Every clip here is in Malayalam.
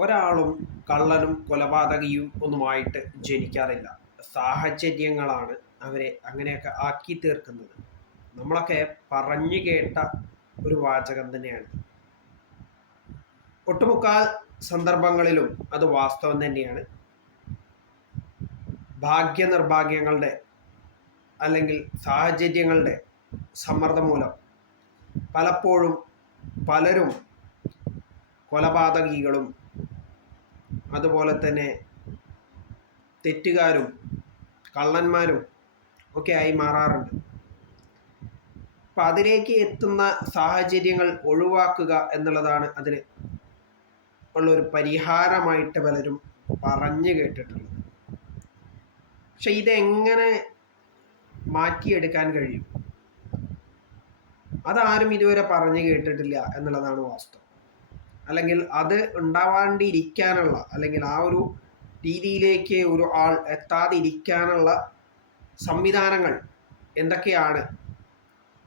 ഒരാളും കള്ളനും കൊലപാതകിയും ഒന്നുമായിട്ട് ജനിക്കാറില്ല. സാഹചര്യങ്ങളാണ് അവരെ അങ്ങനെയൊക്കെ ആക്കി തീർക്കുന്നത്. നമ്മളൊക്കെ പറഞ്ഞു കേട്ട ഒരു വാചകം തന്നെയാണ്. ഒട്ടുമുക്കാൽ സന്ദർഭങ്ങളിലും അത് വാസ്തവം തന്നെയാണ്. ഭാഗ്യനിർഭാഗ്യങ്ങളുടെ അല്ലെങ്കിൽ സാഹചര്യങ്ങളുടെ സമ്മർദ്ദം മൂലം പലപ്പോഴും പലരും കൊലപാതകികളും അതുപോലെ തന്നെ തെറ്റുകാരും കള്ളന്മാരും ഒക്കെ ആയി മാറാറുണ്ട്. അപ്പം അതിലേക്ക് എത്തുന്ന സാഹചര്യങ്ങൾ ഒഴിവാക്കുക എന്നുള്ളതാണ് അതിന് ഉള്ളൊരു പരിഹാരമായിട്ട് പലരും പറഞ്ഞു കേട്ടിട്ടുള്ളത്. പക്ഷെ ഇതെങ്ങനെ മാറ്റിയെടുക്കാൻ കഴിയും, അതാരും ഇതുവരെ പറഞ്ഞു കേട്ടിട്ടില്ല എന്നുള്ളതാണ് വാസ്തവം. അല്ലെങ്കിൽ അത് ഉണ്ടാവാണ്ടിരിക്കാനുള്ള അല്ലെങ്കിൽ ആ ഒരു രീതിയിലേക്ക് ഒരു ആൾ എത്താതിരിക്കാനുള്ള സംവിധാനങ്ങൾ എന്തൊക്കെയാണ്,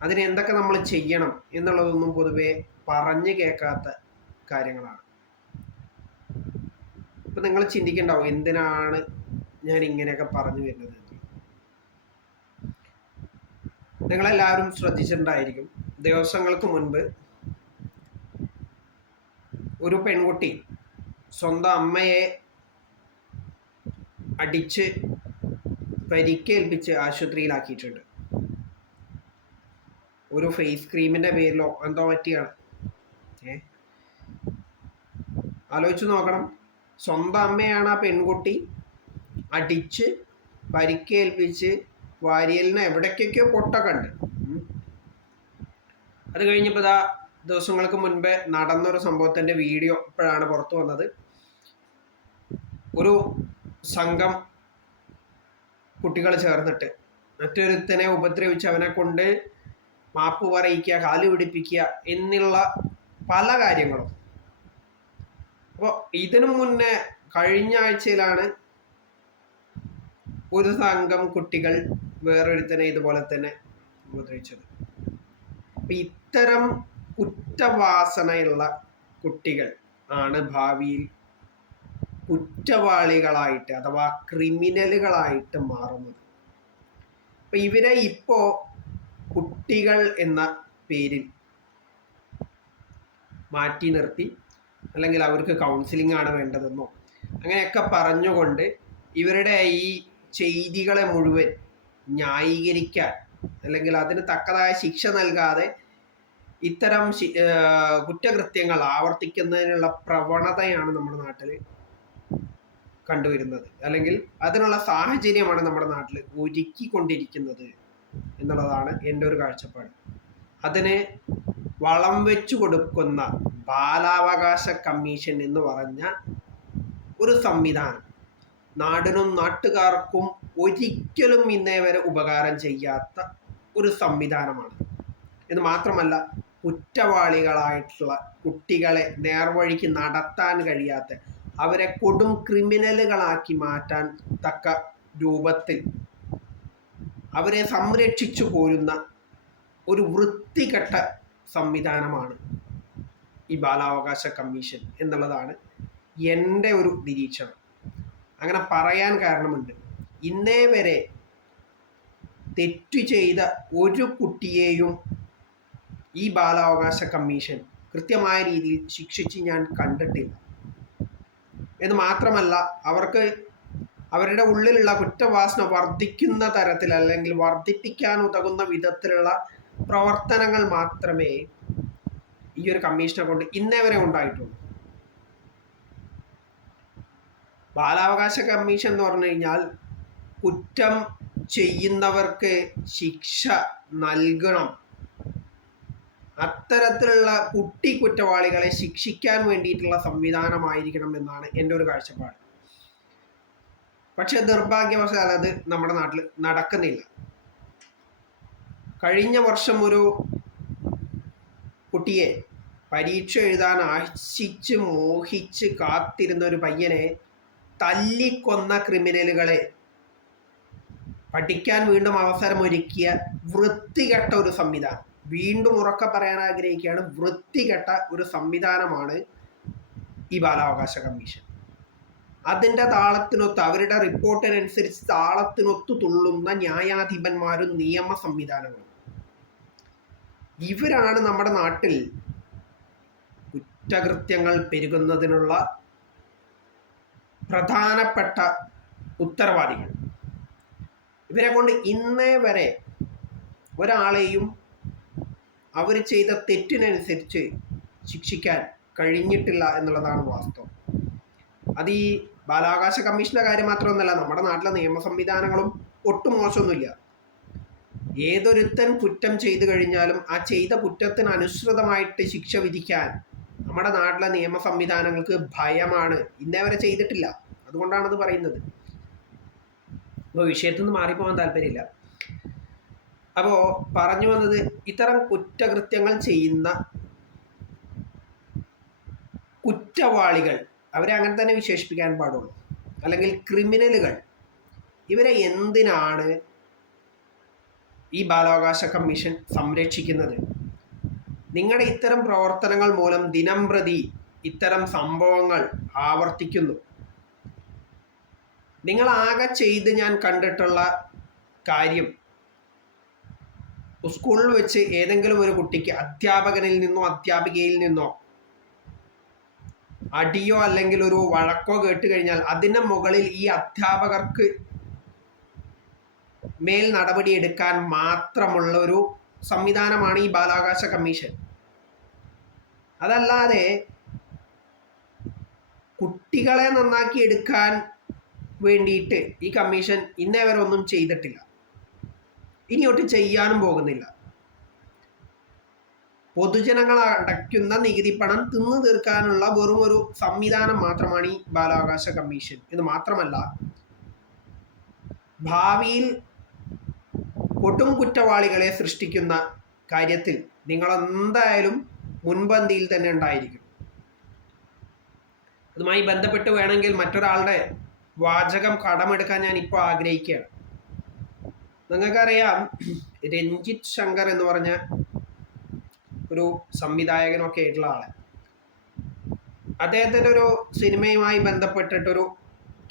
അതിന് എന്തൊക്കെ നമ്മൾ ചെയ്യണം എന്നുള്ളതൊന്നും പൊതുവെ പറഞ്ഞു കേൾക്കാത്ത കാര്യങ്ങളാണ്. ഇപ്പം നിങ്ങൾ ചിന്തിക്കണ്ടാവും എന്തിനാണ് ഞാൻ ഇങ്ങനെയൊക്കെ പറഞ്ഞു വരുന്നത്. നിങ്ങളെല്ലാവരും ശ്രദ്ധിച്ചിട്ടുണ്ടായിരിക്കും, ദിവസങ്ങൾക്ക് മുൻപ് ഒരു പെൺകുട്ടി സ്വന്തം അമ്മയെ അടിച്ച് പരിക്കേൽപ്പിച്ച് ആശുപത്രിയിലാക്കിയിട്ടുണ്ട്. ഒരു ഫേസ് ക്രീമിൻ്റെ പേരിലോ എന്തോ പറ്റിയാണ്. ആലോചിച്ച് നോക്കണം, സ്വന്തം അമ്മയാണ് ആ പെൺകുട്ടി അടിച്ച് പരിക്കേൽപ്പിച്ച് വാരിയലിന് എവിടേക്കൊക്കെയോ പൊട്ടൊക്കെ ഉണ്ട്. അത് കഴിഞ്ഞപ്പോൾ ഇതാ ദിവസങ്ങൾക്ക് മുൻപേ നടന്നൊരു സംഭവത്തിൻ്റെ വീഡിയോ ഇപ്പോഴാണ് പുറത്തു വന്നത്. ഒരു സംഘം കുട്ടികൾ ചേർന്നിട്ട് മറ്റൊരുത്തനെ ഉപദ്രവിച്ച് അവനെ കൊണ്ട് മാപ്പ് പറയിക്കുക, കാല് പിടിപ്പിക്കുക എന്നുള്ള പല കാര്യങ്ങളും. അപ്പോൾ ഇതിനു മുന്നേ കഴിഞ്ഞ ആഴ്ചയിലാണ് ഒരു സംഘം കുട്ടികൾ വേറൊരുത്തനെ ഇതുപോലെ തന്നെ ഉപദ്രവിച്ചത്. അപ്പം ഇത്തരം കുറ്റവാസനയുള്ള കുട്ടികൾ ആണ് ഭാവിയിൽ കുറ്റവാളികളായിട്ട് അഥവാ ക്രിമിനലുകളായിട്ട് മാറുന്നത്. അപ്പം ഇവരെ ഇപ്പോൾ കുട്ടികൾ എന്ന പേരിൽ മാറ്റി നിർത്തി, അല്ലെങ്കിൽ അവർക്ക് കൗൺസിലിംഗ് ആണ് വേണ്ടതെന്നോ അങ്ങനെയൊക്കെ പറഞ്ഞുകൊണ്ട് ഇവരുടെ ഈ ചെയ്തികളെ മുഴുവൻ ന്യായീകരിക്കാൻ അല്ലെങ്കിൽ അതിന് തക്കതായ ശിക്ഷ നൽകാതെ ഇത്തരം കുറ്റകൃത്യങ്ങൾ ആവർത്തിക്കുന്നതിനുള്ള പ്രവണതയാണ് നമ്മുടെ നാട്ടിൽ കണ്ടുവരുന്നത്. അല്ലെങ്കിൽ അതിനുള്ള സാഹചര്യമാണ് നമ്മുടെ നാട്ടിൽ ഒരുക്കിക്കൊണ്ടിരിക്കുന്നത് എന്നുള്ളതാണ് എൻ്റെ ഒരു കാഴ്ചപ്പാട്. അതിന് വളം വെച്ചു കൊടുക്കുന്ന ബാലാവകാശ കമ്മീഷൻ എന്ന് പറഞ്ഞ ഒരു സംവിധാനം നാടിനും നാട്ടുകാർക്കും ഒരിക്കലും ഇന്നേ വരെ ഉപകാരം ചെയ്യാത്ത ഒരു സംവിധാനമാണ്. എന്ന് മാത്രമല്ല, കുറ്റവാളികളായിട്ടുള്ള കുട്ടികളെ നേർവഴിക്ക് നടത്താൻ കഴിയാത്ത, അവരെ കൊടും ക്രിമിനലുകളാക്കി മാറ്റാൻ തക്ക രൂപത്തിൽ അവരെ സംരക്ഷിച്ചു പോരുന്ന ഒരു വൃത്തികെട്ട സംവിധാനമാണ് ഈ ബാലാവകാശ കമ്മീഷൻ എന്നുള്ളതാണ് എൻ്റെ ഒരു നിരീക്ഷണം. അങ്ങനെ പറയാൻ കാരണമുണ്ട്, ഇന്നേ വരെ തെറ്റു ചെയ്ത ഒരു കുട്ടിയെയും ഈ ബാലാവകാശ കമ്മീഷൻ കൃത്യമായ രീതിയിൽ ശിക്ഷിച്ച് ഞാൻ കണ്ടിട്ടില്ല. എന്ന് മാത്രമല്ല, അവർക്ക് അവരുടെ ഉള്ളിലുള്ള കുറ്റവാസന വർദ്ധിക്കുന്ന തരത്തിൽ അല്ലെങ്കിൽ വർദ്ധിപ്പിക്കാൻ ഉതകുന്ന വിധത്തിലുള്ള പ്രവർത്തനങ്ങൾ മാത്രമേ ഈ ഒരു കമ്മീഷനെ കൊണ്ട് ഇന്നേ വരെ ഉണ്ടായിട്ടുള്ളൂ. ബാലാവകാശ കമ്മീഷൻ എന്ന് പറഞ്ഞു കഴിഞ്ഞാൽ കുറ്റം ചെയ്യുന്നവർക്ക് ശിക്ഷ നൽകണം, അത്തരത്തിലുള്ള കുട്ടി കുറ്റവാളികളെ ശിക്ഷിക്കാൻ വേണ്ടിയിട്ടുള്ള സംവിധാനമായിരിക്കണം എന്നാണ് എൻ്റെ ഒരു കാഴ്ചപ്പാട്. പക്ഷെ നിർഭാഗ്യവശാൽ അത് നമ്മുടെ നാട്ടിൽ നടക്കുന്നില്ല. കഴിഞ്ഞ വർഷം ഒരു കുട്ടിയെ പരീക്ഷ എഴുതാൻ ആശിച്ച് മോഹിച്ച് കാത്തിരുന്ന ഒരു പയ്യനെ തല്ലിക്കൊന്ന ക്രിമിനലുകളെ പഠിക്കാൻ വീണ്ടും അവസരമൊരുക്കിയ വൃത്തികെട്ട ഒരു സംവിധാനം, വീണ്ടും ഉറക്കെ പറയാൻ ആഗ്രഹിക്കുകയാണ്, വൃത്തികെട്ട ഒരു സംവിധാനമാണ് ഈ ബാലാവകാശ കമ്മീഷൻ. അതിൻ്റെ താളത്തിനൊത്ത്, അവരുടെ റിപ്പോർട്ടിനനുസരിച്ച് താളത്തിനൊത്തു തുള്ളുന്ന ന്യായാധിപന്മാരും നിയമ സംവിധാനങ്ങളും. ഇവരാണ് നമ്മുടെ നാട്ടിൽ കുറ്റകൃത്യങ്ങൾ പെരുകുന്നതിനുള്ള പ്രധാനപ്പെട്ട ഉത്തരവാദികൾ. ഇവരെ കൊണ്ട് ഇന്നേ വരെ ഒരാളെയും അവർ ചെയ്ത തെറ്റിനനുസരിച്ച് ശിക്ഷിക്കാൻ കഴിഞ്ഞിട്ടില്ല എന്നുള്ളതാണ് വാസ്തവം. അത് ഈ ബാലാവകാശ കമ്മീഷൻ്റെ കാര്യം മാത്രമൊന്നുമല്ല, നമ്മുടെ നാട്ടിലെ നിയമ സംവിധാനങ്ങളും ഒട്ടും മോശമൊന്നുമില്ല. ഏതൊരുത്തൻ കുറ്റം ചെയ്തു കഴിഞ്ഞാലും ആ ചെയ്ത കുറ്റത്തിന് അനുസൃതമായിട്ട് ശിക്ഷ വിധിക്കാൻ നമ്മുടെ നാട്ടിലെ നിയമ സംവിധാനങ്ങൾക്ക് ഭയമാണ്. ഇന്നേ വരെ ചെയ്തിട്ടില്ല. അതുകൊണ്ടാണത് പറയുന്നത്. അപ്പോൾ വിഷയത്തിൽ നിന്ന് മാറിപ്പോകാൻ താല്പര്യമില്ല. അപ്പോൾ പറഞ്ഞു വന്നത്, ഇത്തരം കുറ്റകൃത്യങ്ങൾ ചെയ്യുന്ന കുറ്റവാളികൾ, അവരെ അങ്ങനെ തന്നെ വിശേഷിപ്പിക്കാൻ പാടുള്ളൂ, അല്ലെങ്കിൽ ക്രിമിനലുകൾ, ഇവരെ എന്തിനാണ് ഈ ബാലാവകാശ കമ്മീഷൻ സംരക്ഷിക്കുന്നത്? നിങ്ങളുടെ ഇത്തരം പ്രവർത്തനങ്ങൾ മൂലം ദിനംപ്രതി ഇത്തരം സംഭവങ്ങൾ ആവർത്തിക്കുന്നു. നിങ്ങളാകെ ചെയ്ത് ഞാൻ കണ്ടിട്ടുള്ള കാര്യം, സ്കൂളിൽ വെച്ച് ഏതെങ്കിലും ഒരു കുട്ടിക്ക് അധ്യാപകനിൽ നിന്നോ അധ്യാപികയിൽ നിന്നോ അടിയോ അല്ലെങ്കിൽ ഒരു വഴക്കോ കേട്ട് കഴിഞ്ഞാൽ അതിൻ്റെ മുകളിൽ ഈ അധ്യാപകർക്ക് മേൽ നടപടി എടുക്കാൻ മാത്രമുള്ള ഒരു സംവിധാനമാണ് ഈ ബാലാവകാശ കമ്മീഷൻ. അതല്ലാതെ കുട്ടികളെ നന്നാക്കി എടുക്കാൻ വേണ്ടിയിട്ട് ഈ കമ്മീഷൻ ഇന്നേ വരെ ഒന്നും ചെയ്തിട്ടില്ല, ഇനിയൊട്ട് ചെയ്യാനും പോകുന്നില്ല. പൊതുജനങ്ങൾ അടയ്ക്കുന്ന നികുതി പണം തിന്നു തീർക്കാനുള്ള വെറും ഒരു സംവിധാനം മാത്രമാണ് ഈ ബാലാവകാശ കമ്മീഷൻ. ഇത് മാത്രമല്ല, ഭാവിയിൽ കൊടും കുറ്റവാളികളെ സൃഷ്ടിക്കുന്ന കാര്യത്തിൽ നിങ്ങളെന്തായാലും മുൻപന്തിയിൽ തന്നെ ഉണ്ടായിരിക്കും. അതുമായി ബന്ധപ്പെട്ട് വേണമെങ്കിൽ മറ്റൊരാളുടെ വാചകം കടമെടുക്കാൻ ഞാൻ ഇപ്പോൾ ആഗ്രഹിക്കുകയാണ്. നിങ്ങൾക്കറിയാം, രഞ്ജിത്ത് ശങ്കർ എന്ന് പറഞ്ഞ ഒരു സംവിധായകനൊക്കെ ആയിട്ടുള്ള ആളെ, അദ്ദേഹത്തിൻ്റെ ഒരു സിനിമയുമായി ബന്ധപ്പെട്ടിട്ടൊരു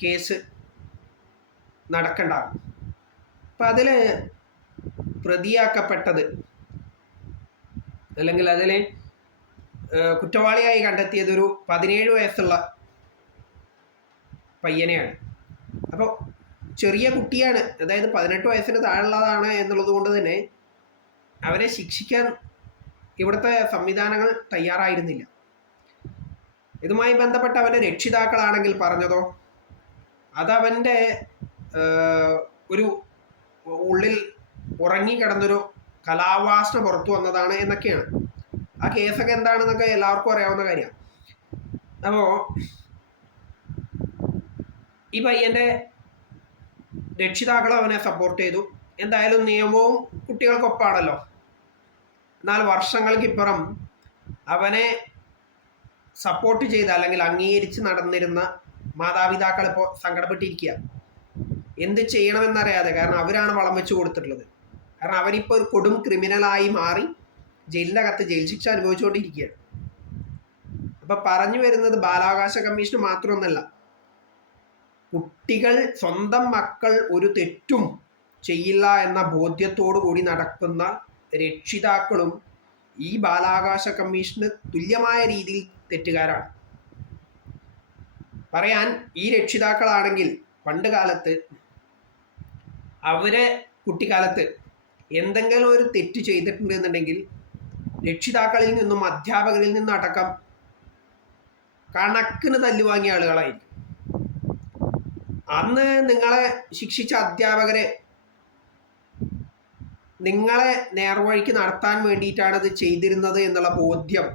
കേസ് നടക്കണ്ടാകും. അപ്പം അതിൽ പ്രതിയാക്കപ്പെട്ടത്, അല്ലെങ്കിൽ അതിൽ കുറ്റവാളിയായി കണ്ടെത്തിയത് ഒരു 17 വയസ്സുള്ള പയ്യനെയാണ്. അപ്പോൾ ചെറിയ കുട്ടിയാണ്, അതായത് 18 വയസ്സിന് താഴെയുള്ളതാണ് എന്നുള്ളത് കൊണ്ട് തന്നെ അവരെ ശിക്ഷിക്കാൻ ഇവിടുത്തെ സംവിധാനങ്ങൾ തയ്യാറായിരുന്നില്ല. ഇതുമായി ബന്ധപ്പെട്ട അവൻ്റെ രക്ഷിതാക്കളാണെങ്കിൽ പറഞ്ഞതോ, അതവൻ്റെ ഒരു ഉള്ളിൽ ഉറങ്ങിക്കിടന്നൊരു കലാവാസന പുറത്തു വന്നതാണ് എന്നൊക്കെയാണ്. ആ കേസൊക്കെ എന്താണെന്നൊക്കെ എല്ലാവർക്കും അറിയാവുന്ന കാര്യമാണ്. അപ്പോൾ ഈ പയ്യൻ്റെ രക്ഷിതാക്കളും അവനെ സപ്പോർട്ട് ചെയ്തു. എന്തായാലും നിയമവും കുട്ടികൾക്കൊപ്പാണല്ലോ. എന്നാൽ വർഷങ്ങൾക്കിപ്പുറം അവനെ സപ്പോർട്ട് ചെയ്ത, അല്ലെങ്കിൽ അംഗീകരിച്ച് നടന്നിരുന്ന മാതാപിതാക്കൾ ഇപ്പോൾ സങ്കടപ്പെട്ടിരിക്കുക. എന്ത് ചെയ്യണമെന്നറിയാതെ. കാരണം അവരാണ് വളം വെച്ച് കൊടുത്തിട്ടുള്ളത്. കാരണം അവനിപ്പോൾ ഒരു കൊടും ക്രിമിനലായി മാറി ജയിലിൻ്റെ അകത്ത് ജയിൽ ശിക്ഷ അനുഭവിച്ചുകൊണ്ടിരിക്കുകയാണ്. അപ്പം പറഞ്ഞു വരുന്നത്, ബാലാവകാശ കമ്മീഷൻ മാത്രമൊന്നല്ല, കുട്ടികൾ, സ്വന്തം മക്കൾ ഒരു തെറ്റും ചെയ്യില്ല എന്ന ബോധ്യത്തോടു കൂടി നടക്കുന്ന രക്ഷിതാക്കളും ഈ ബാലാവകാശ കമ്മീഷന് തുല്യമായ രീതിയിൽ തെറ്റുകാരാണ്. പറയാൻ, ഈ രക്ഷിതാക്കളാണെങ്കിൽ പണ്ട് കാലത്ത് അവരെ കുട്ടിക്കാലത്ത് എന്തെങ്കിലും ഒരു തെറ്റ് ചെയ്തിട്ടുണ്ടെന്നുണ്ടെങ്കിൽ രക്ഷിതാക്കളിൽ നിന്നും അധ്യാപകരിൽ നിന്നും അടക്കം കണക്കിന് തല്ലുവാങ്ങിയ ആളുകളായിരിക്കും. അന്ന് നിങ്ങളെ ശിക്ഷിച്ച അധ്യാപകരെ നിങ്ങളെ നേർവഴിക്ക് നടത്താൻ വേണ്ടിയിട്ടാണ് ഇത് ചെയ്തിരുന്നത് എന്നുള്ള ബോധ്യം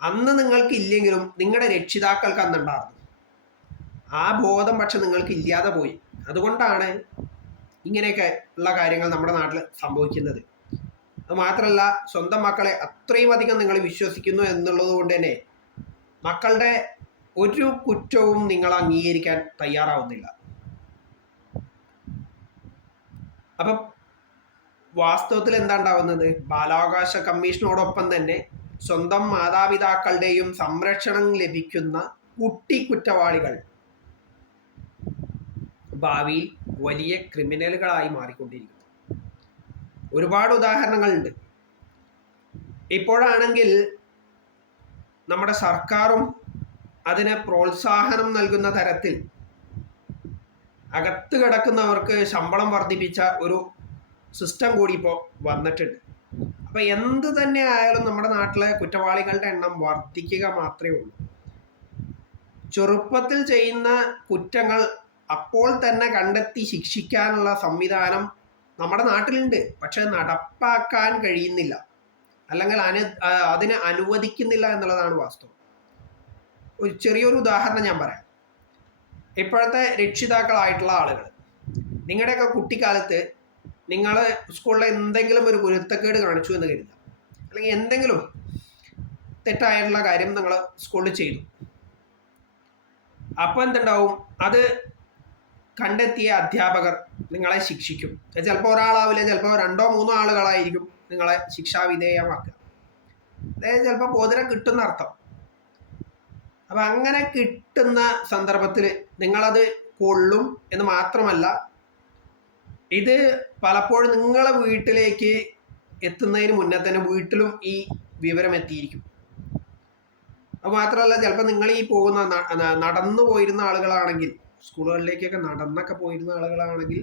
അന്ന് നിങ്ങൾക്കില്ലെങ്കിലും നിങ്ങളുടെ രക്ഷിതാക്കൾക്ക് അന്നുണ്ടായിരുന്നു. ആ ബോധം പക്ഷെ നിങ്ങൾക്ക് ഇല്ലാതെ പോയി. അതുകൊണ്ടാണ് ഇങ്ങനെയൊക്കെ ഉള്ള കാര്യങ്ങൾ നമ്മുടെ നാട്ടിൽ സംഭവിക്കുന്നത്. അത് മാത്രമല്ല, സ്വന്തം മക്കളെ അത്രയും അധികം നിങ്ങൾ വിശ്വസിക്കുന്നു എന്നുള്ളത് കൊണ്ട് തന്നെ മക്കളുടെ ഒരു കുറ്റവും നിങ്ങൾ അംഗീകരിക്കാൻ തയ്യാറാവുന്നില്ല. അപ്പം വാസ്തവത്തിൽ എന്താ ഉണ്ടാവുന്നത്? ബാലാവകാശ കമ്മീഷനോടൊപ്പം തന്നെ സ്വന്തം മാതാപിതാക്കളുടെയും സംരക്ഷണം ലഭിക്കുന്ന കുട്ടി കുറ്റവാളികൾ ഭാവിയിൽ വലിയ ക്രിമിനലുകളായി മാറിക്കൊണ്ടിരിക്കുന്നു. ഒരുപാട് ഉദാഹരണങ്ങളുണ്ട്. ഇപ്പോഴാണെങ്കിൽ നമ്മുടെ സർക്കാരും അതിനെ പ്രോത്സാഹനം നൽകുന്ന തരത്തിൽ അകത്ത് കിടക്കുന്നവർക്ക് ശമ്പളം വർദ്ധിപ്പിച്ച ഒരു സിസ്റ്റം കൂടി ഇപ്പോൾ വന്നിട്ടുണ്ട്. അപ്പം എന്ത് തന്നെ ആയാലും നമ്മുടെ നാട്ടിലെ കുറ്റവാളികളുടെ എണ്ണം വർദ്ധിക്കുക മാത്രമേ ഉള്ളൂ. ചെറുപ്പത്തിൽ ചെയ്യുന്ന കുറ്റങ്ങൾ അപ്പോൾ തന്നെ കണ്ടെത്തി ശിക്ഷിക്കാനുള്ള സംവിധാനം നമ്മുടെ നാട്ടിലുണ്ട്. പക്ഷെ നടപ്പാക്കാൻ കഴിയുന്നില്ല, അല്ലെങ്കിൽ അതിനെ അനുവദിക്കുന്നില്ല എന്നുള്ളതാണ് വാസ്തവം. ഒരു ചെറിയൊരു ഉദാഹരണം ഞാൻ പറയാം. ഇപ്പോഴത്തെ രക്ഷിതാക്കളായിട്ടുള്ള ആളുകൾ, നിങ്ങളുടെയൊക്കെ കുട്ടിക്കാലത്ത് നിങ്ങൾ സ്കൂളിൽ എന്തെങ്കിലും ഒരു കുരുത്തക്കേട് കാണിച്ചു എന്ന് കരുതുക, അല്ലെങ്കിൽ എന്തെങ്കിലും തെറ്റായിട്ടുള്ള കാര്യം നിങ്ങൾ സ്കൂളിൽ ചെയ്തു. അപ്പോൾ എന്തുണ്ടാവും, അത് കണ്ടെത്തിയ അധ്യാപകർ നിങ്ങളെ ശിക്ഷിക്കും. ചിലപ്പോൾ ഒരാളാവില്ല, ചിലപ്പോൾ 2-3 ആളുകളായിരിക്കും നിങ്ങളെ ശിക്ഷാവിധേയമാക്കുക. അതായത് ചിലപ്പോൾ മോചനം കിട്ടുന്ന അർത്ഥം. അപ്പം അങ്ങനെ കിട്ടുന്ന സന്ദർഭത്തിൽ നിങ്ങളത് കൊള്ളും എന്ന് മാത്രമല്ല, ഇത് പലപ്പോഴും നിങ്ങളെ വീട്ടിലേക്ക് എത്തുന്നതിന് മുന്നേ തന്നെ വീട്ടിലും ഈ വിവരം എത്തിയിരിക്കും. അത് മാത്രമല്ല, ചിലപ്പോൾ നിങ്ങൾ ഈ നടന്നു പോയിരുന്ന ആളുകളാണെങ്കിൽ, സ്കൂളുകളിലേക്കൊക്കെ നടന്നൊക്കെ പോയിരുന്ന ആളുകളാണെങ്കിൽ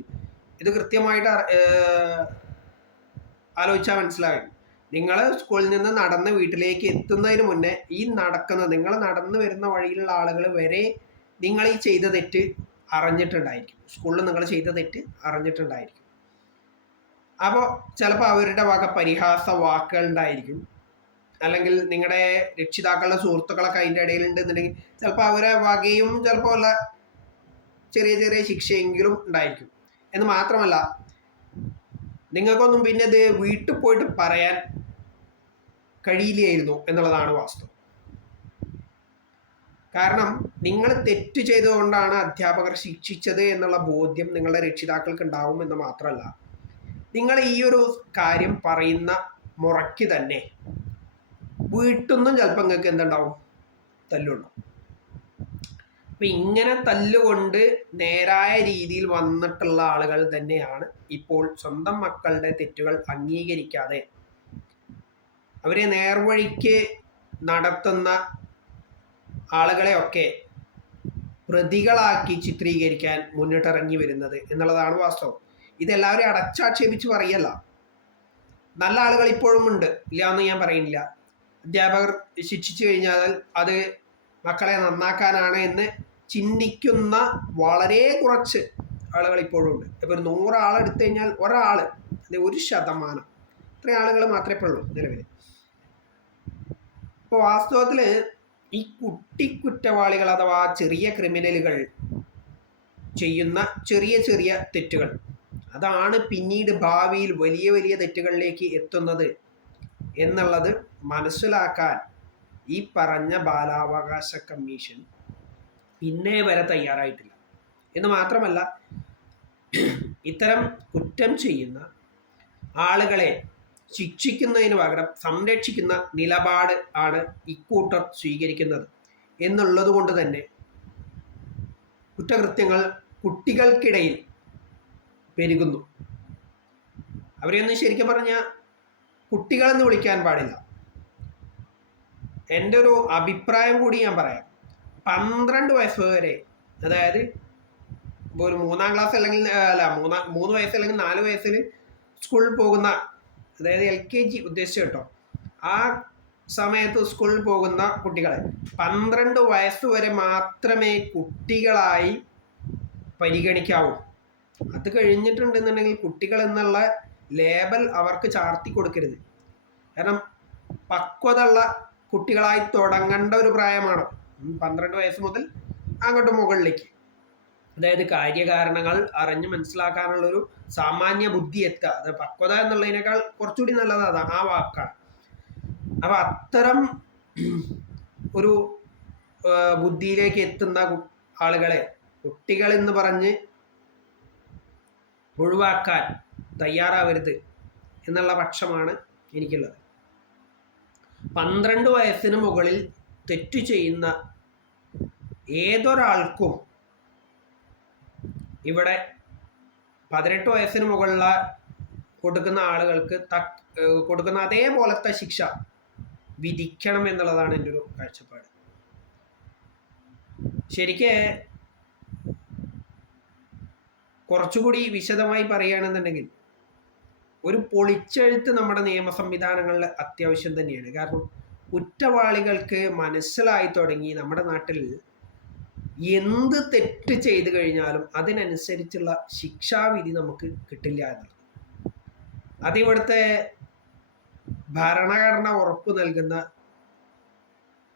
ഇത് കൃത്യമായിട്ട് ആലോചിച്ചാൽ മനസ്സിലാകും. നിങ്ങൾ സ്കൂളിൽ നിന്ന് നടന്ന് വീട്ടിലേക്ക് എത്തുന്നതിന് മുന്നേ നിങ്ങൾ നടന്നു വരുന്ന വഴിയിലുള്ള ആളുകൾ വരെ നിങ്ങൾ ഈ ചെയ്ത തെറ്റ് അറിഞ്ഞിട്ടുണ്ടായിരിക്കും. സ്കൂളിൽ നിങ്ങൾ ചെയ്ത തെറ്റ് അറിഞ്ഞിട്ടുണ്ടായിരിക്കും. അപ്പോൾ ചിലപ്പോൾ അവരുടെ വക പരിഹാസ വാക്കുകൾ ഉണ്ടായിരിക്കും, അല്ലെങ്കിൽ നിങ്ങളുടെ രക്ഷിതാക്കളുടെ സുഹൃത്തുക്കളൊക്കെ അതിൻ്റെ ഇടയിലുണ്ടെന്നുണ്ടെങ്കിൽ ചിലപ്പോൾ അവരെ വകയും ചിലപ്പോൾ ഉള്ള ചെറിയ ചെറിയ ശിക്ഷയെങ്കിലും ഉണ്ടായിരിക്കും. എന്ന് മാത്രമല്ല, നിങ്ങൾക്കൊന്നും പിന്നെ ഇത് വീട്ടിൽ പോയിട്ട് പറയാൻ കഴിയില്ലായിരുന്നു എന്നുള്ളതാണ് വാസ്തവം. കാരണം നിങ്ങൾ തെറ്റ് ചെയ്തുകൊണ്ടാണ് അധ്യാപകർ ശിക്ഷിച്ചത് എന്നുള്ള ബോധ്യം നിങ്ങളുടെ രക്ഷിതാക്കൾക്ക് ഉണ്ടാവും എന്ന് മാത്രമല്ല, നിങ്ങൾ ഈ ഒരു കാര്യം പറയുന്ന മുറയ്ക്ക് തന്നെ വീട്ടിൽ നിന്നും ചിലപ്പോൾ നിങ്ങൾക്ക് എന്തുണ്ടാവും, തല്ലുണ്ടാവും. അപ്പം ഇങ്ങനെ തല്ലുകൊണ്ട് നേരായ രീതിയിൽ വന്നിട്ടുള്ള ആളുകൾ തന്നെയാണ് ഇപ്പോൾ സ്വന്തം മക്കളുടെ തെറ്റുകൾ അംഗീകരിക്കാതെ അവരെ നേർവഴിക്ക് നടത്തുന്ന ആളുകളെയൊക്കെ പ്രതികളാക്കി ചിത്രീകരിക്കാൻ മുന്നിട്ടിറങ്ങി വരുന്നത് എന്നുള്ളതാണ് വാസ്തവം. ഇതെല്ലാവരും അടച്ചാക്ഷേപിച്ച് പറയല്ല. നല്ല ആളുകൾ ഇപ്പോഴും ഉണ്ട്, ഇല്ല എന്ന് ഞാൻ പറയുന്നില്ല. അധ്യാപകർ ശിക്ഷിച്ചു കഴിഞ്ഞാൽ അത് മക്കളെ നന്നാക്കാനാണ് എന്ന് ചിന്തിക്കുന്ന വളരെ കുറച്ച് ആളുകൾ ഇപ്പോഴും ഉണ്ട്. ഇപ്പോൾ 100 ആളെടുത്തു കഴിഞ്ഞാൽ ഒരാൾ, അല്ലെ 1%, ഇത്രയും ആളുകൾ മാത്രമേ ഉള്ളൂ നിലവിൽ. ഇപ്പോൾ വാസ്തവത്തിൽ ഈ കുട്ടി കുറ്റവാളികൾ അഥവാ ചെറിയ ക്രിമിനലുകൾ ചെയ്യുന്ന ചെറിയ ചെറിയ തെറ്റുകൾ, അതാണ് പിന്നീട് ഭാവിയിൽ വലിയ വലിയ തെറ്റുകളിലേക്ക് എത്തുന്നത് എന്നുള്ളത് മനസ്സിലാക്കാൻ ഈ പറഞ്ഞ ബാലാവകാശ കമ്മീഷൻ ഇന്നേ വരെ തയ്യാറായിട്ടില്ല. എന്ന് മാത്രമല്ല, ഇത്തരം കുറ്റം ചെയ്യുന്ന ആളുകളെ ശിക്ഷിക്കുന്നതിന് പകരം സംരക്ഷിക്കുന്ന നിലപാട് ആണ് ഇക്കൂട്ടർ സ്വീകരിക്കുന്നത് എന്നുള്ളത് കൊണ്ട് തന്നെ കുറ്റകൃത്യങ്ങൾ കുട്ടികൾക്കിടയിൽ പെരുകുന്നു. അവരെയൊന്നും ശരിക്കും പറഞ്ഞാൽ കുട്ടികളെന്ന് വിളിക്കാൻ പാടില്ല. എൻ്റെ ഒരു അഭിപ്രായം കൂടി ഞാൻ പറയാം. 12 വയസ്സ് വരെ, അതായത് ഇപ്പോൾ ഒരു 3-ാം ക്ലാസ് അല്ലെങ്കിൽ 3 വയസ്സ് അല്ലെങ്കിൽ 4 വയസ്സിൽ സ്കൂളിൽ പോകുന്ന, അതായത് LKG ഉദ്ദേശിച്ച് കേട്ടോ, ആ സമയത്ത് സ്കൂളിൽ പോകുന്ന കുട്ടികളെ 12 വയസ്സ് വരെ മാത്രമേ കുട്ടികളായി പരിഗണിക്കാവൂ. അത് കഴിഞ്ഞിട്ടുണ്ടെന്നുണ്ടെങ്കിൽ കുട്ടികൾ എന്നുള്ള ലേബൽ അവർക്ക് ചാർത്തി കൊടുക്കരുത്. കാരണം പക്വത ഉള്ള കുട്ടികളായി തുടങ്ങേണ്ട ഒരു പ്രായമാണ് 12 വയസ്സ് മുതൽ അങ്ങോട്ട് മുകളിലേക്ക്. അതായത് കാര്യകാരണങ്ങൾ അറിഞ്ഞ് മനസ്സിലാക്കാനുള്ളൊരു സാമാന്യ ബുദ്ധി എത്തുക. അത് പക്വത എന്നുള്ളതിനേക്കാൾ കുറച്ചുകൂടി നല്ലത് അതാണ്, ആ വാക്കാണ്. അപ്പം അത്തരം ഒരു ബുദ്ധിയിലേക്ക് എത്തുന്ന ആളുകളെ കുട്ടികളെന്ന് പറഞ്ഞ് ഒഴിവാക്കാൻ തയ്യാറാവരുത് എന്നുള്ള പക്ഷമാണ് എനിക്കുള്ളത്. 12 വയസ്സിന് മുകളിൽ തെറ്റു ചെയ്യുന്ന ഏതൊരാൾക്കും ഇവിടെ 18 വയസ്സിന് മുകളിലുള്ള കൊടുക്കുന്ന ആളുകൾക്ക് കൊടുക്കുന്ന അതേപോലത്തെ ശിക്ഷ വിധിക്കണം എന്നുള്ളതാണ് എൻ്റെ ഒരു കാഴ്ചപ്പാട്. ശരിക്ക് കുറച്ചുകൂടി വിശദമായി പറയുകയാണെന്നുണ്ടെങ്കിൽ ഒരു പൊളിച്ചെഴുത്ത് നമ്മുടെ നിയമ സംവിധാനങ്ങളിൽ അത്യാവശ്യം തന്നെയാണ്. കാരണം കുറ്റവാളികൾക്ക് മനസ്സിലായി തുടങ്ങി നമ്മുടെ നാട്ടിൽ എന്ത് തെറ്റ് ചെയ്തു കഴിഞ്ഞാലും അതിനനുസരിച്ചുള്ള ശിക്ഷാവിധി നമുക്ക് കിട്ടില്ല എന്നുള്ളത് അതിവിടുത്തെ ഭരണഘടന ഉറപ്പ് നൽകുന്ന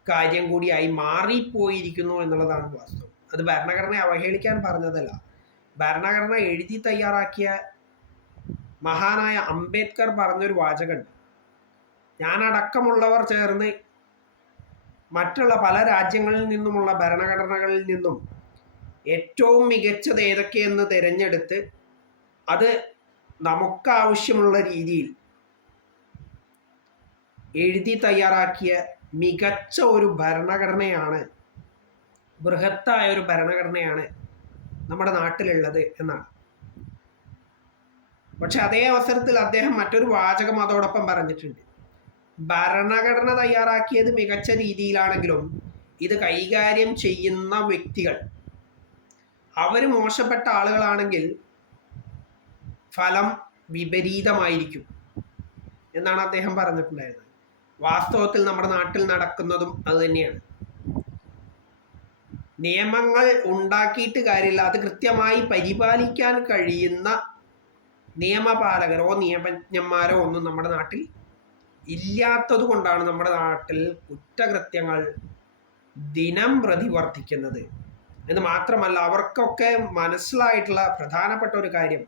കാര്യം കൂടിയായി മാറിപ്പോയിരിക്കുന്നു എന്നുള്ളതാണ് വാസ്തവം. അത് ഭരണഘടനയെ അവഹേളിക്കാൻ പറഞ്ഞതല്ല. ഭരണഘടന എഴുതി തയ്യാറാക്കിയ മഹാനായ അംബേദ്കർ പറഞ്ഞൊരു വാചകമുണ്ട്. ഞാനടക്കമുള്ളവർ ചേർന്ന് മറ്റുള്ള പല രാജ്യങ്ങളിൽ നിന്നുമുള്ള ഭരണഘടനകളിൽ നിന്നും ഏറ്റവും മികച്ചത് ഏതൊക്കെയെന്ന് തിരഞ്ഞെടുത്ത് അത് നമുക്കാവശ്യമുള്ള രീതിയിൽ എഴുതി തയ്യാറാക്കിയ മികച്ച ഒരു ഭരണഘടനയാണ്, ബൃഹത്തായ ഒരു ഭരണഘടനയാണ് നമ്മുടെ നാട്ടിലുള്ളത് എന്നാണ്. പക്ഷെ അതേ അവസരത്തിൽ അദ്ദേഹം മറ്റൊരു വാചകം അതോടൊപ്പം പറഞ്ഞിട്ടുണ്ട്. ഭരണഘടന തയ്യാറാക്കിയത് മികച്ച രീതിയിലാണെങ്കിലും ഇത് കൈകാര്യം ചെയ്യുന്ന വ്യക്തികൾ അവർ മോശപ്പെട്ട ആളുകളാണെങ്കിൽ ഫലം വിപരീതമായിരിക്കും എന്നാണ് അദ്ദേഹം പറഞ്ഞിട്ടുണ്ടായിരുന്നത്. വാസ്തവത്തിൽ നമ്മുടെ നാട്ടിൽ നടക്കുന്നതും അതുതന്നെയാണ്. നിയമങ്ങൾ ഉണ്ടാക്കിയിട്ട് കാര്യമില്ല, അത് കൃത്യമായി പരിപാലിക്കാൻ കഴിയുന്ന നിയമപാലകരോ നിയമജ്ഞന്മാരോ ഒന്നും നമ്മുടെ നാട്ടിൽ ഇല്ലാത്തത് കൊണ്ടാണ് നമ്മുടെ നാട്ടിൽ കുറ്റകൃത്യങ്ങൾ ദിനം പ്രതി വർദ്ധിക്കുന്നത്. എന്ന് മാത്രമല്ല, അവർക്കൊക്കെ മനസ്സിലായിട്ടുള്ള പ്രധാനപ്പെട്ട ഒരു കാര്യം,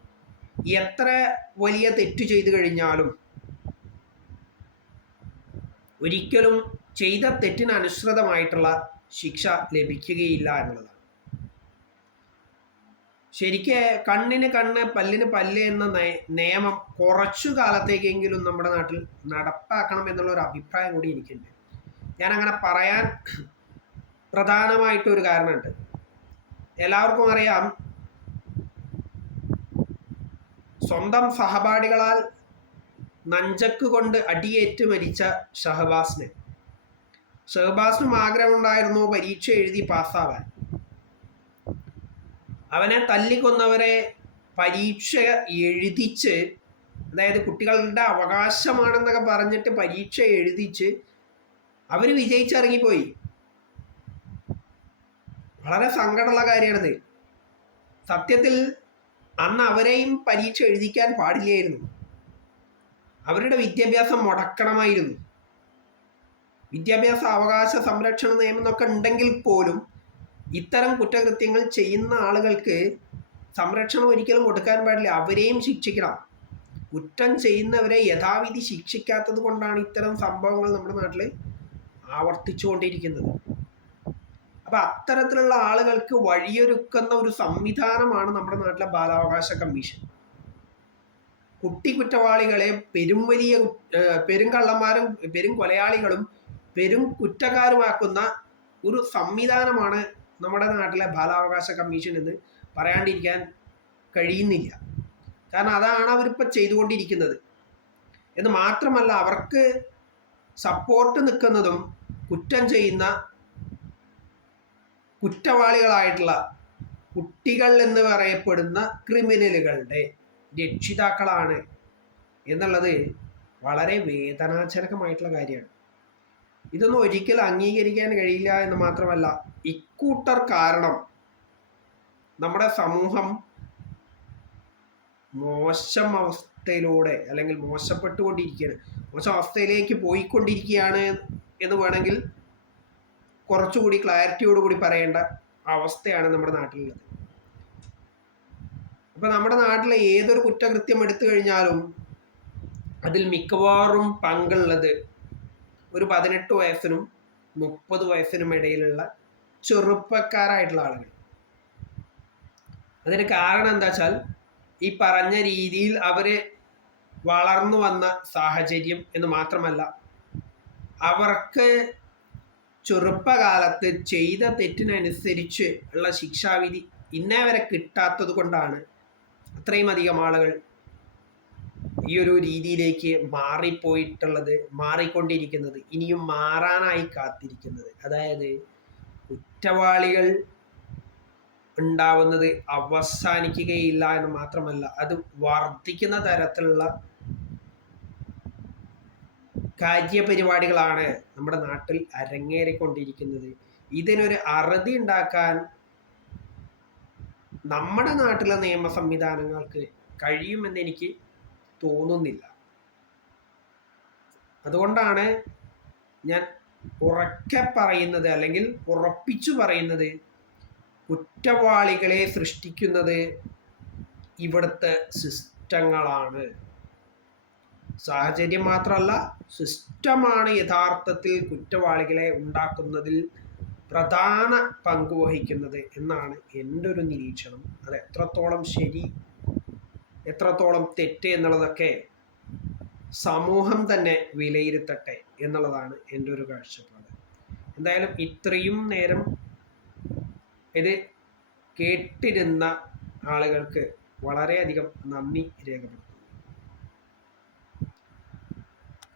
എത്ര വലിയ തെറ്റ് ചെയ്തു കഴിഞ്ഞാലും ഒരിക്കലും ചെയ്ത തെറ്റിന് അനുസൃതമായിട്ടുള്ള ശിക്ഷ ലഭിക്കുകയില്ല എന്നുള്ളതാണ്. ശരിക്ക് കണ്ണിന് കണ്ണ് പല്ലിന് പല്ല് എന്ന നിയമം കുറച്ചു കാലത്തേക്കെങ്കിലും നമ്മുടെ നാട്ടിൽ നടപ്പാക്കണം എന്നുള്ളൊരു അഭിപ്രായം കൂടി എനിക്കുണ്ട്. ഞാനങ്ങനെ പറയാൻ പ്രധാനമായിട്ടൊരു കാരണമുണ്ട്. എല്ലാവർക്കും അറിയാം, സ്വന്തം സഹപാഠികളാൽ നഞ്ചക്ക് കൊണ്ട് അടിയേറ്റ് മരിച്ച ഷഹബാസിനും ആഗ്രഹമുണ്ടായിരുന്നു പരീക്ഷ എഴുതി പാസ്സാവാൻ. അവനെ തല്ലിക്കൊന്നവരെ പരീക്ഷ എഴുതിച്ച്, അതായത് കുട്ടികളുടെ അവകാശമാണെന്നൊക്കെ പറഞ്ഞിട്ട് പരീക്ഷ എഴുതിച്ച് അവർ വിജയിച്ചിറങ്ങിപ്പോയി. വളരെ സങ്കടമുള്ള കാര്യമാണത്. സത്യത്തിൽ അന്ന് അവരെയും പരീക്ഷ എഴുതിക്കാൻ പാടില്ലായിരുന്നു. അവരുടെ വിദ്യാഭ്യാസം മുടക്കണമായിരുന്നു. വിദ്യാഭ്യാസ അവകാശ സംരക്ഷണ നിയമം എന്നൊക്കെ ഉണ്ടെങ്കിൽ പോലും ഇത്തരം കുറ്റകൃത്യങ്ങൾ ചെയ്യുന്ന ആളുകൾക്ക് സംരക്ഷണം ഒരിക്കലും കൊടുക്കാൻ പാടില്ല. അവരെയും ശിക്ഷിക്കണം. കുറ്റം ചെയ്യുന്നവരെ യഥാവിധി ശിക്ഷിക്കാത്തത് കൊണ്ടാണ് ഇത്തരം സംഭവങ്ങൾ നമ്മുടെ നാട്ടിൽ ആവർത്തിച്ചുകൊണ്ടിരിക്കുന്നത്. അപ്പം അത്തരത്തിലുള്ള ആളുകൾക്ക് വഴിയൊരുക്കുന്ന ഒരു സംവിധാനമാണ് നമ്മുടെ നാട്ടിലെ ബാലാവകാശ കമ്മീഷൻ. കുറ്റവാളികളെ പെരുങ്കള്ളന്മാരും പെരും കൊലയാളികളും പെരും കുറ്റക്കാരുമാക്കുന്ന ഒരു സംവിധാനമാണ് നമ്മുടെ നാട്ടിലെ ബാലാവകാശ കമ്മീഷൻ എന്ന് പറയാണ്ടിരിക്കാൻ കഴിയുന്നില്ല. കാരണം അതാണ് അവരിപ്പോൾ ചെയ്തുകൊണ്ടിരിക്കുന്നത്. എന്ന് മാത്രമല്ല, അവർക്ക് സപ്പോർട്ട് നിൽക്കുന്നതും കുറ്റം ചെയ്യുന്ന കുറ്റവാളികളായിട്ടുള്ള കുട്ടികൾ എന്ന് പറയപ്പെടുന്ന ക്രിമിനലുകളുടെ രക്ഷിതാക്കളാണ് എന്നുള്ളത് വളരെ വേദനാജനകമായിട്ടുള്ള കാര്യമാണ്. ഇതൊന്നും ഒരിക്കലും അംഗീകരിക്കാൻ കഴിയില്ല എന്ന് മാത്രമല്ല, ഇക്കൂട്ടർ കാരണം നമ്മുടെ സമൂഹം മോശം അവസ്ഥയിലൂടെ അല്ലെങ്കിൽ മോശം അവസ്ഥയിലേക്ക് പോയിക്കൊണ്ടിരിക്കുകയാണ് എന്ന് വേണമെങ്കിൽ കുറച്ചുകൂടി ക്ലാരിറ്റിയോടുകൂടി പറയേണ്ട അവസ്ഥയാണ് നമ്മുടെ നാട്ടിലുള്ളത്. അപ്പം നമ്മുടെ നാട്ടിലെ ഏതൊരു കുറ്റകൃത്യം എടുത്തു കഴിഞ്ഞാലും അതിൽ മിക്കവാറും പങ്കുള്ളത് ഒരു 18 വയസ്സിനും 30 വയസ്സിനും ഇടയിലുള്ള ചെറുപ്പക്കാരായിട്ടുള്ള ആളുകൾ. അതിന് കാരണം എന്താ വെച്ചാൽ, ഈ പറഞ്ഞ രീതിയിൽ അവർ വളർന്നു വന്ന സാഹചര്യം എന്ന് മാത്രമല്ല, അവർക്ക് ചെറുപ്പകാലത്ത് ചെയ്ത തെറ്റിനനുസരിച്ച് ഉള്ള ശിക്ഷാവിധി ഇന്നേ വരെ കിട്ടാത്തത് കൊണ്ടാണ് അത്രയും അധികം ആളുകൾ ഈ ഒരു രീതിയിലേക്ക് മാറിക്കൊണ്ടിരിക്കുന്നത്, ഇനിയും മാറാനായി കാത്തിരിക്കുന്നത്. അതായത് കുറ്റവാളികൾ ഉണ്ടാവുന്നത് അവസാനിക്കുകയില്ല എന്ന് മാത്രമല്ല, അത് വർദ്ധിക്കുന്ന തരത്തിലുള്ള കാര്യപരിപാടികളാണ് നമ്മുടെ നാട്ടിൽ അരങ്ങേറിക്കൊണ്ടിരിക്കുന്നത്. ഇതിനൊരു അറുതി ഉണ്ടാക്കാൻ നമ്മുടെ നാട്ടിലെ നിയമ സംവിധാനങ്ങൾക്ക് കഴിയുമെന്ന് എനിക്ക് തോന്നുന്നില്ല. അതുകൊണ്ടാണ് ഞാൻ ഉറക്കെ പറയുന്നത്, അല്ലെങ്കിൽ ഉറപ്പിച്ചു പറയുന്നത്, കുറ്റവാളികളെ സൃഷ്ടിക്കുന്നത് ഇവിടുത്തെ സിസ്റ്റങ്ങളാണ്. സാഹചര്യം മാത്രമല്ല, സിസ്റ്റമാണ് യഥാർത്ഥത്തിൽ കുറ്റവാളികളെ ഉണ്ടാക്കുന്നതിൽ പ്രധാന പങ്ക് വഹിക്കുന്നത് എന്നാണ് എൻ്റെ ഒരു നിരീക്ഷണം. അത് എത്രത്തോളം ശരി, എത്രത്തോളം തെറ്റ് എന്നുള്ളതൊക്കെ സമൂഹം തന്നെ വിലയിരുത്തട്ടെ എന്നുള്ളതാണ് എൻ്റെ ഒരു കാഴ്ചപ്പാട്. എന്തായാലും ഇത്രയും നേരം ഇത് കേട്ടിരുന്ന ആളുകൾക്ക് വളരെയധികം നന്ദി രേഖപ്പെടുത്തുന്നു.